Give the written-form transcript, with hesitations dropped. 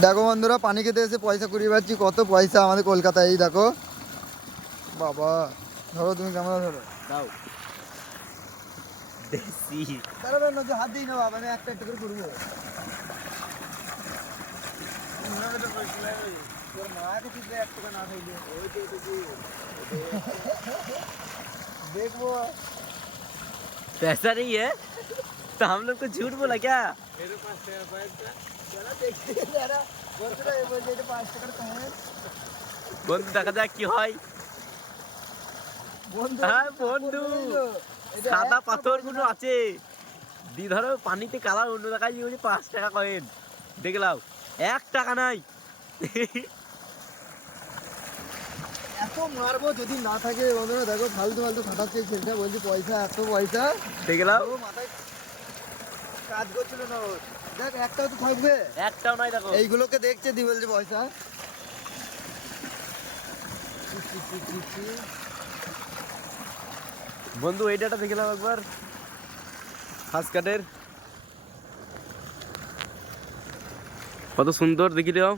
দেখো বন্ধুরা পানি খেতে এসে পয়সা কুড়িয়ে পাচ্ছি, কত পয়সা আমাদের কলকাতায়। এই দেখো বাবা, ধরো তুমি ক্যামেরা ধরো, দাও দেশি দাঁড়াবে না যে হাত দিই না বাবা, আমি একটা একটা করে করবো। তোর মাকে তুই এক টাকা না খাইলে देखो पैसा नहीं है तो हम लोग को झूठ बोला क्या? चलो देखते हैं जरा। বন্ধুরা এই বলছে এটা 5 টাকার কয়েন। বন্ধু দেখা যাক কি হয়। বন্ধু হ্যাঁ বন্ধু, সাদা পাথরগুলো আছে দি, ধরো পানিতে কালার অন্য দেখায় যে 5 টাকা কয়েন, দেখলাম 1 টাকা নাই। এত মারবো যদি না থাকে বন্ধুরা। দেখো ফালতু ফালতু খাটাচ্ছে এই ছেলেটা, বলছি পয়সা এত পয়সা, দেখলাম ও মাথায় কাজ করছিল না ওর। দেখ একটাও তো থাকবে, একটাও নাই। দেখো এইগুলোকে দেখছে দি বলছে পয়সা। বন্ধু এইটা দেখলাম একবার ফার্স্ট কাটের, কত সুন্দর দেখি দাও।